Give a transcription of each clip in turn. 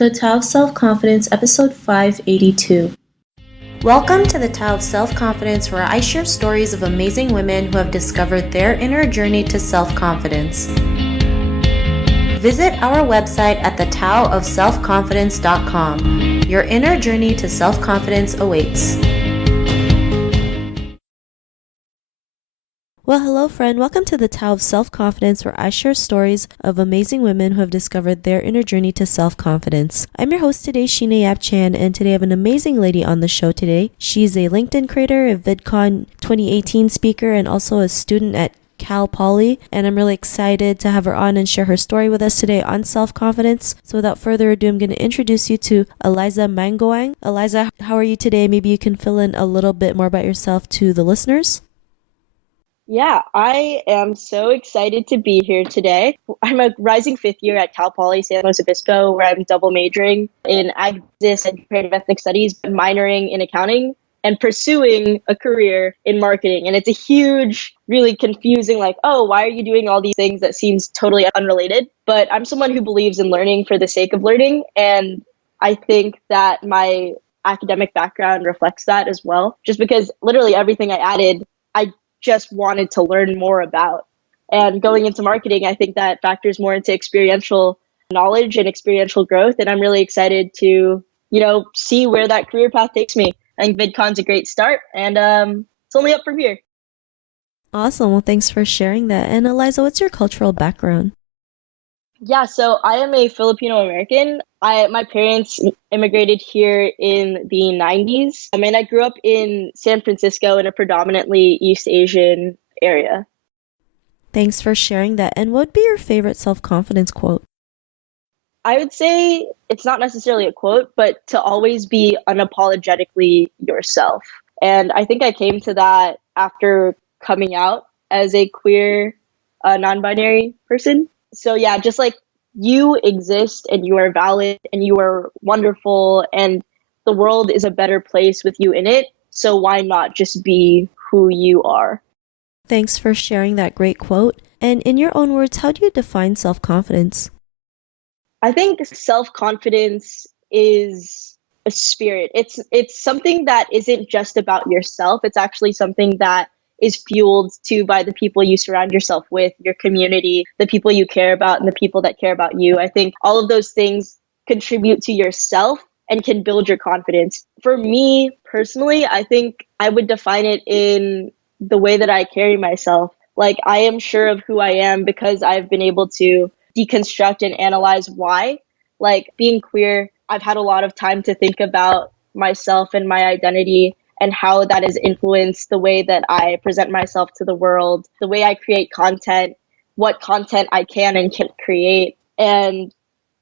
The Tao of Self-Confidence, Episode 582. Welcome to the Tao of Self-Confidence, where I share stories of amazing women who have discovered their inner journey to self-confidence. Visit our website at thetaoofselfconfidence.com. Your inner journey to self-confidence awaits. Well, hello friend. Welcome to the Tao of Self-Confidence, where I share stories of amazing women who have discovered their inner journey to self-confidence. I'm your host today, Sheena Yap Chan, and today I have an amazing lady on the show today. She's a LinkedIn creator, a VidCon 2018 speaker, and also a student at Cal Poly, and I'm really excited to have her on and share her story with us today on self-confidence. So without further ado, I'm going to introduce you to Alyssa Mangaoang. Alyssa, how are you today? Maybe you can fill in a little bit more about yourself to the listeners. Yeah, I am so excited to be here today. I'm a rising fifth year at Cal Poly San Luis Obispo, where I'm double majoring in ag business and creative ethnic studies, but minoring in accounting and pursuing a career in marketing. And it's a huge, really confusing, why are you doing all these things that seems totally unrelated? But I'm someone who believes in learning for the sake of learning. And I think that my academic background reflects that as well, just because literally everything I added, I just wanted to learn more about. And going into marketing, I think that factors more into experiential knowledge and experiential growth. And I'm really excited to, see where that career path takes me. I think VidCon's a great start, and it's only up from here. Awesome. Well, thanks for sharing that. And Eliza, what's your cultural background? Yeah, so I am a Filipino American. My parents immigrated here in the 90s. And I grew up in San Francisco in a predominantly East Asian area. Thanks for sharing that. And what would be your favorite self-confidence quote? I would say it's not necessarily a quote, but to always be unapologetically yourself. And I think I came to that after coming out as a queer, non-binary person. So yeah, just like you exist and you are valid and you are wonderful and the world is a better place with you in it. So why not just be who you are? Thanks for sharing that great quote. And in your own words, how do you define self-confidence? I think self-confidence is a spirit. It's something that isn't just about yourself. It's actually something that is fueled too by the people you surround yourself with, your community, the people you care about, and the people that care about you. I think all of those things contribute to yourself and can build your confidence. For me personally, I think I would define it in the way that I carry myself. Like, I am sure of who I am because I've been able to deconstruct and analyze why. Like, being queer, I've had a lot of time to think about myself and my identity and how that has influenced the way that I present myself to the world, the way I create content, what content I can and can't create. And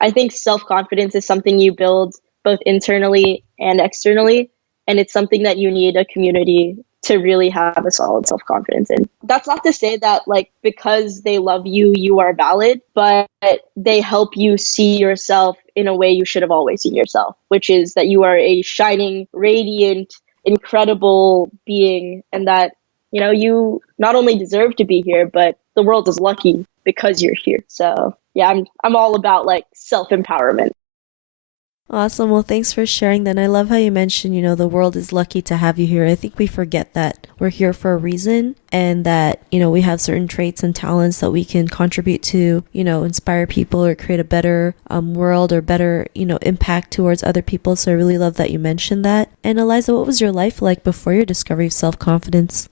I think self-confidence is something you build both internally and externally. And it's something that you need a community to really have a solid self-confidence in. That's not to say that because they love you, you are valid, but they help you see yourself in a way you should have always seen yourself, which is that you are a shining, radiant, incredible being, and that you not only deserve to be here, but the world is lucky because you're here. So yeah, I'm all about self-empowerment. Awesome. Well, thanks for sharing that. And I love how you mentioned, the world is lucky to have you here. I think we forget that we're here for a reason and that, we have certain traits and talents that we can contribute to, inspire people or create a better world or better, impact towards other people. So I really love that you mentioned that. And Eliza, what was your life like before your discovery of self-confidence?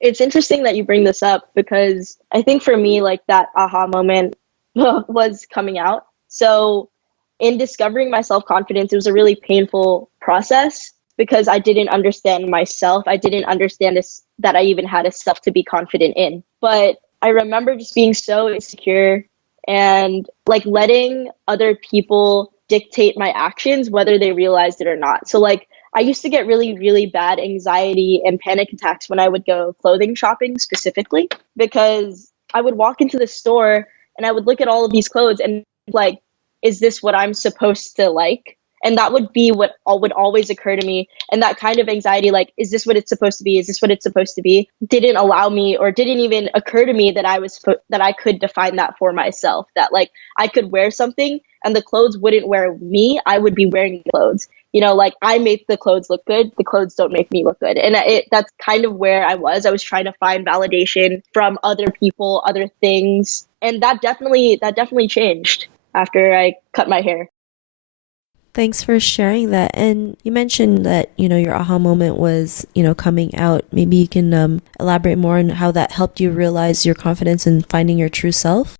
It's interesting that you bring this up because I think for me, that aha moment was coming out. So in discovering my self-confidence, it was a really painful process because I didn't understand myself. I didn't understand that I even had a self to be confident in. But I remember just being so insecure and letting other people dictate my actions, whether they realized it or not. So I used to get really, really bad anxiety and panic attacks when I would go clothing shopping specifically, because I would walk into the store and I would look at all of these clothes and is this what I'm supposed to like? And that would be what would always occur to me. And that kind of anxiety, is this what it's supposed to be? Is this what it's supposed to be? Didn't allow me, or didn't even occur to me that I could define that for myself, that I could wear something and the clothes wouldn't wear me, I would be wearing the clothes. Like I make the clothes look good, the clothes don't make me look good. And that's kind of where I was. I was trying to find validation from other people, other things. And that definitely changed after I cut my hair. Thanks for sharing that. And you mentioned that, your aha moment was, coming out. Maybe you can elaborate more on how that helped you realize your confidence in finding your true self.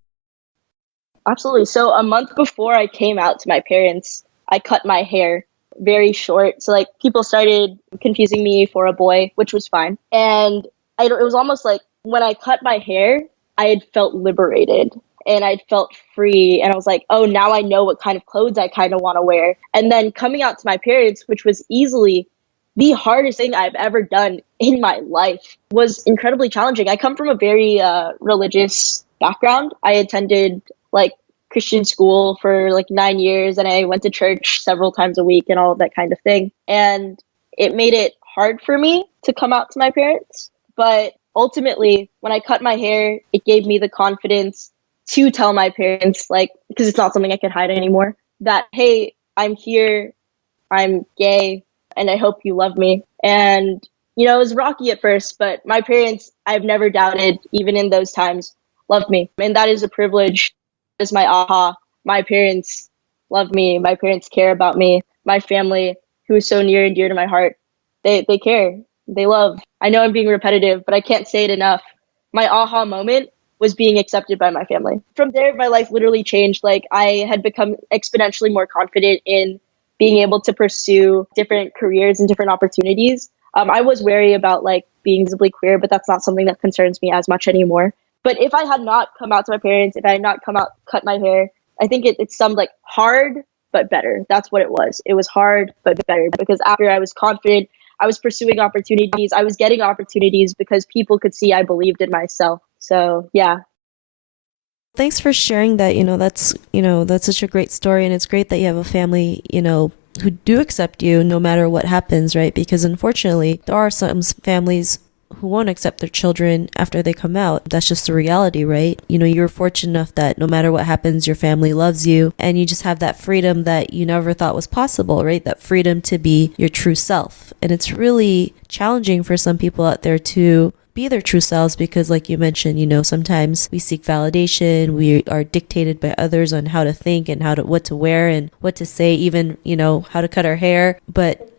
Absolutely. So a month before I came out to my parents, I cut my hair very short. So like people started confusing me for a boy, which was fine. And it was almost like when I cut my hair, I had felt liberated and I'd felt free. And I was like, oh, now I know what kind of clothes I kind of want to wear. And then coming out to my parents, which was easily the hardest thing I've ever done in my life, was incredibly challenging. I come from a very religious background. I attended like Christian school for like 9 years, and I went to church several times a week and all of that kind of thing. And it made it hard for me to come out to my parents. But ultimately, when I cut my hair, it gave me the confidence to tell my parents, like, because it's not something I could hide anymore, that, hey, I'm here, I'm gay, and I hope you love me. And, it was rocky at first, but my parents, I've never doubted, even in those times, loved me. And that is a privilege. Is my aha. My parents love me. My parents care about me. My family, who is so near and dear to my heart, they care. They love. I know I'm being repetitive, but I can't say it enough. My aha moment was being accepted by my family. From there, my life literally changed. Like I had become exponentially more confident in being able to pursue different careers and different opportunities. I was wary about like being visibly queer, but that's not something that concerns me as much anymore. But if I had not come out to my parents, if I had not come out, cut my hair, I think it summed like hard but better. That's what it was. It was hard but better because after I was confident, I was pursuing opportunities. I was getting opportunities because people could see I believed in myself. So yeah. Thanks for sharing that. That's such a great story. And it's great that you have a family, who do accept you no matter what happens, right? Because unfortunately, there are some families who won't accept their children after they come out. That's just the reality, right? You're fortunate enough that no matter what happens, your family loves you and you just have that freedom that you never thought was possible, right? That freedom to be your true self. And it's really challenging for some people out there to be their true selves because like you mentioned, sometimes we seek validation, we are dictated by others on how to think and what to wear and what to say, even, how to cut our hair. But,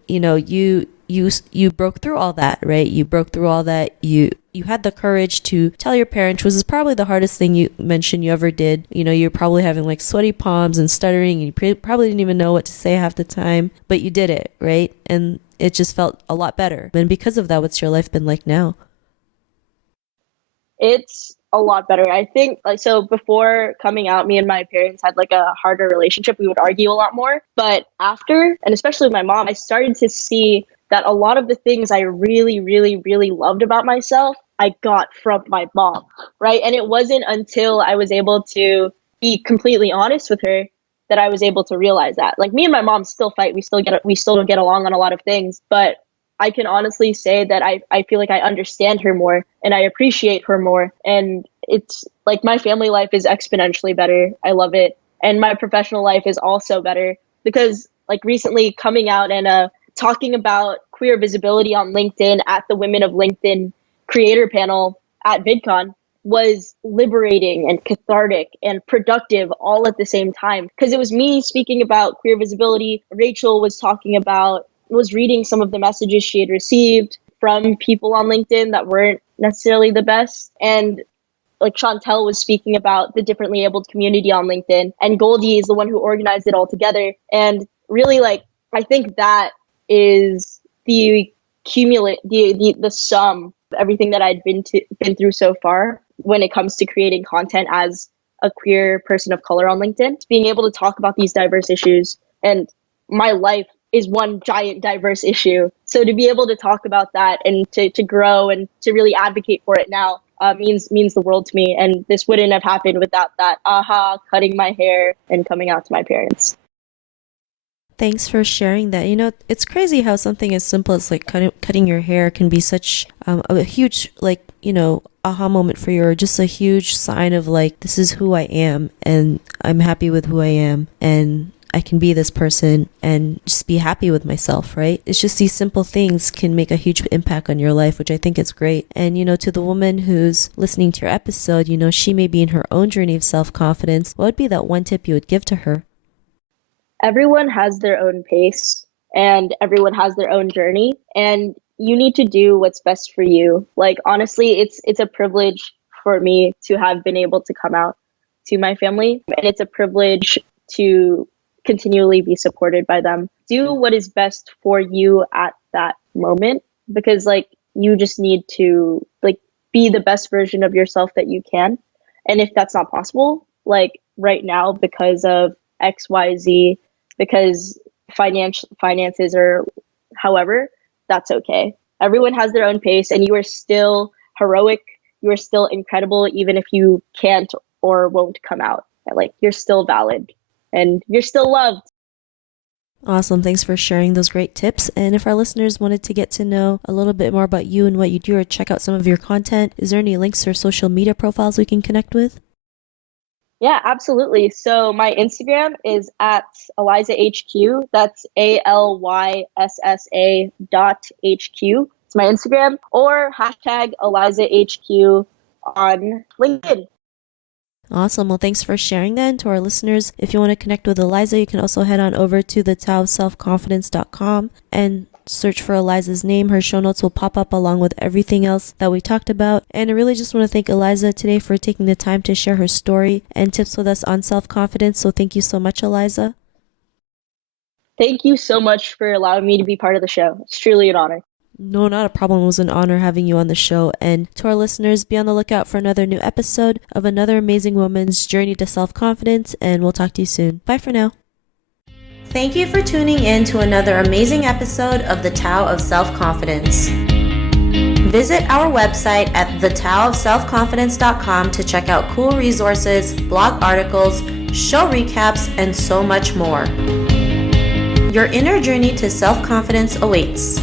you broke through all that, right? You broke through all that. You had the courage to tell your parents, which is probably the hardest thing you mentioned you ever did. You're probably having like sweaty palms and stuttering and you probably didn't even know what to say half the time, but you did it, right? And it just felt a lot better. And because of that, what's your life been like now? It's a lot better. I think like so before coming out, me and my parents had like a harder relationship. We would argue a lot more. But after, and especially with my mom, I started to see that a lot of the things I really, really, really loved about myself, I got from my mom, right? And it wasn't until I was able to be completely honest with her that I was able to realize that. Like me and my mom still fight. We still don't get along on a lot of things, but I can honestly say that I feel like I understand her more and I appreciate her more. And it's like my family life is exponentially better. I love it. And my professional life is also better because like recently coming out and talking about queer visibility on LinkedIn at the Women of LinkedIn creator panel at VidCon was liberating and cathartic and productive all at the same time because it was me speaking about queer visibility. Rachel was reading some of the messages she had received from people on LinkedIn that weren't necessarily the best. And like Chantel was speaking about the differently abled community on LinkedIn, and Goldie is the one who organized it all together. And really, like, I think that is the sum of everything that I'd been through so far when it comes to creating content as a queer person of color on LinkedIn. Being able to talk about these diverse issues, and my life is one giant diverse issue. So to be able to talk about that and to grow and to really advocate for it now means the world to me. And this wouldn't have happened without that cutting my hair and coming out to my parents. Thanks for sharing that. It's crazy how something as simple as like cutting your hair can be such a huge, like, aha moment for you, or just a huge sign of like, this is who I am and I'm happy with who I am and I can be this person and just be happy with myself, right? It's just these simple things can make a huge impact on your life, which I think is great. And, to the woman who's listening to your episode, she may be in her own journey of self-confidence. What would be that one tip you would give to her? Everyone has their own pace and everyone has their own journey, and you need to do what's best for you. Like, honestly, it's a privilege for me to have been able to come out to my family, and it's a privilege to continually be supported by them. Do what is best for you at that moment, because like you just need to like be the best version of yourself that you can. And if that's not possible, like right now because of XYZ, because finances or however, that's okay. Everyone has their own pace, and you are still heroic. You are still incredible, even if you can't or won't come out. Like, you're still valid and you're still loved. Awesome. Thanks for sharing those great tips. And if our listeners wanted to get to know a little bit more about you and what you do, or check out some of your content, is there any links or social media profiles we can connect with? Yeah, absolutely. So my Instagram is at AlyssahHQ. That's ALYSSA.HQ. It's my Instagram, or hashtag AlyssahHQ on LinkedIn. Awesome. Well, thanks for sharing that. And to our listeners, if you want to connect with Alyssa, you can also head on over to thetaoofselfconfidence.com and search for Alyssah's name. Her show notes will pop up along with everything else that we talked about. And I really just want to thank Alyssa today for taking the time to share her story and tips with us on self-confidence. So thank you so much, Alyssa. Thank you so much for allowing me to be part of the show. It's truly an honor. No, not a problem. It was an honor having you on the show. And to our listeners, be on the lookout for another new episode of another amazing woman's journey to self-confidence. And we'll talk to you soon. Bye for now. Thank you for tuning in to another amazing episode of The Tao of Self-Confidence. Visit our website at thetaoofselfconfidence.com to check out cool resources, blog articles, show recaps, and so much more. Your inner journey to self-confidence awaits.